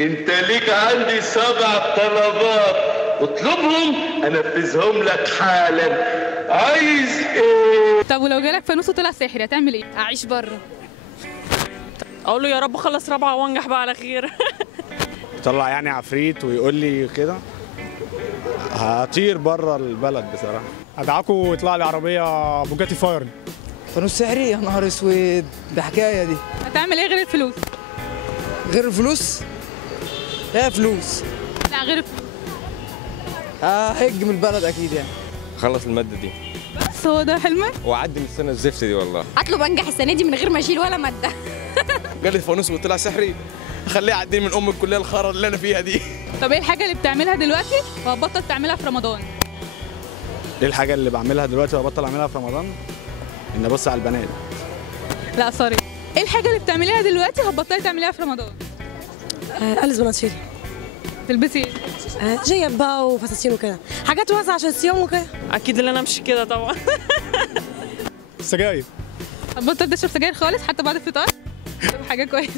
انت ليك عندي 7 طلبات، اطلبهم انفذهم لك حالا. عايز ايه؟ طب ولو جالك فانوس وطلع ساحر هتعمل ايه؟ اعيش بره. اقول له يا رب خلص رابعه وانجح بقى على خير. طلع يعني عفريت ويقول لي كده، هطير بره البلد بصراحه. ادعاكوا يطلع لي عربيه بوجاتي فايرن. فانوس سحري؟ يا نهار اسود، ده حكايه دي. هتعمل ايه غير الفلوس؟ غير الفلوس؟ لا فلوس. لا غير الفلوس. هج من البلد اكيد يعني. خلص الماده دي بس هو ده حلمك؟ واعدي من السنه الزفت دي والله. اطلب انجح السنه دي من غير ما اشيل ولا ماده. جالي فانوس وطلع سحري، خليه يعديني من الكليه الخرا اللي انا فيها دي. طب ايه الحاجه اللي بتعملها دلوقتي وهتبطل تعملها في رمضان؟ ايه الحاجه اللي بعملها دلوقتي وابطل اعملها في رمضان؟ ان ابص على البنات. لا سوري، ايه الحاجه اللي بتعمليها دلوقتي وهتبطلي تعمليها في رمضان؟ ألبس بناطيل. تلبسي ايه؟ جيب بقى وفساتين وكده، حاجات واسعه عشان الصيام وكده. اكيد اللي انا امشي كده طبعا. السجاير. هتبطل تشرب سجاير خالص حتى بعد الفطار؟ طب حاجه كويسه.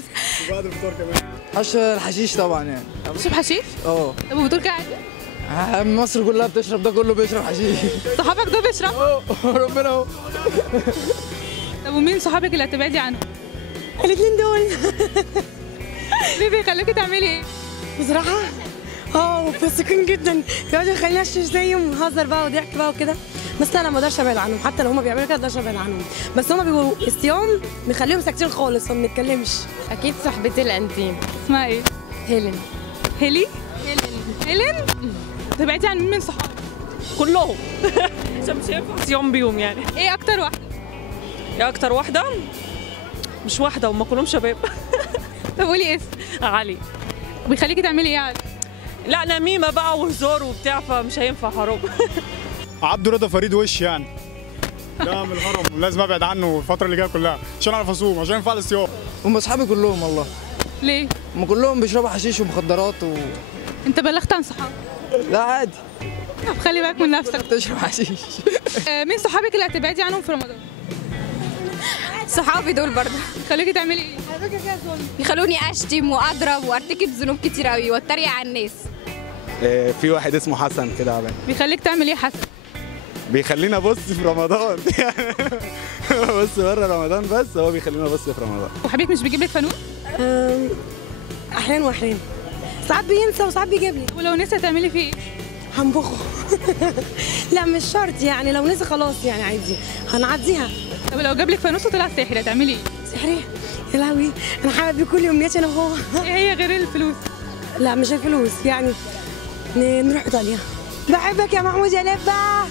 وبعد الفطار كمان. الحشيش طبعا يعني. تشرب حشيش؟ طب وبتقول كده عادي؟ مصر كلها بتشرب، ده كله بيشرب حشيش. صحابك دول بيشربوا؟ ربنا اهو. طب ومين صحابك اللي هتبعدي عنهم؟ الاثنين دول. ليه بيخلوكي تعملي ايه؟ بصراحه متمسكين جدا، بيقعدوا يخليني اشتري زيهم ونهزر بقى وضحك بقى وكده، بس انا ما اقدرش ابعد عنهم، حتى لو هم بيعملوا كده ما اقدرش ابعد عنهم، بس هم بيبقوا الصيام بيخليهم ساكتين خالص وما بنتكلمش. اكيد صاحبتي الانتيم. اسمها ايه؟ هيلين. هيلي؟ هيلين؟ تبعدي عن مين من صحابك؟ كلهم. عشان مش هينفع صيام بيهم يعني. ايه اكتر واحده؟ يا اكتر واحده؟ مش واحده، هم كلهم شباب. طب قولي اسم. علي. بيخليكي تعملي ايه يعني؟ لا نميمه بقى وهزار وبتاع، فمش هينفع حرام. عبده رضا فريد وش يعني. ده من الهرم، لازم ابعد عنه الفتره اللي جايه كلها عشان اعرف اصوم، عشان ينفع الصيام. هم اصحابي كلهم والله. ليه؟ هم كلهم بيشربوا حشيش ومخدرات انت بلغت عن صحابك؟ لا عادي. طب خلي بالك من نفسك. بتشرب حشيش. مين صحابك اللي هتبعدي عنهم في رمضان؟ صحابي دول برضه خليكي تعملي ايه؟ يخلوني اشتم واضرب وارتكب ذنوب كتير قوي واتريق على الناس. في واحد اسمه حسن كده عبان. بيخليك تعمل ايه حسن؟ بيخليني ابص في رمضان. بص بره رمضان، بس هو بيخليني ابص في رمضان. وحبيبك مش بيجيب لك فانوس؟ احيانا واحيانا، ساعات بينسى وساعات بيجيب لي. ولو نسي هتعملي فيه ايه؟ هنبخه. لا مش شرط يعني، لو نسي خلاص يعني عادي هنعديها. طب لو جاب لك فانوس وطلع ساحر هتعملي ايه؟ سحري؟ يا لهوي، انا حابب بكل يومياتي انا وهو. ايه هي غير الفلوس؟ لا مش الفلوس يعني، نروح ايطاليا. بحبك يا محمود يا لبه.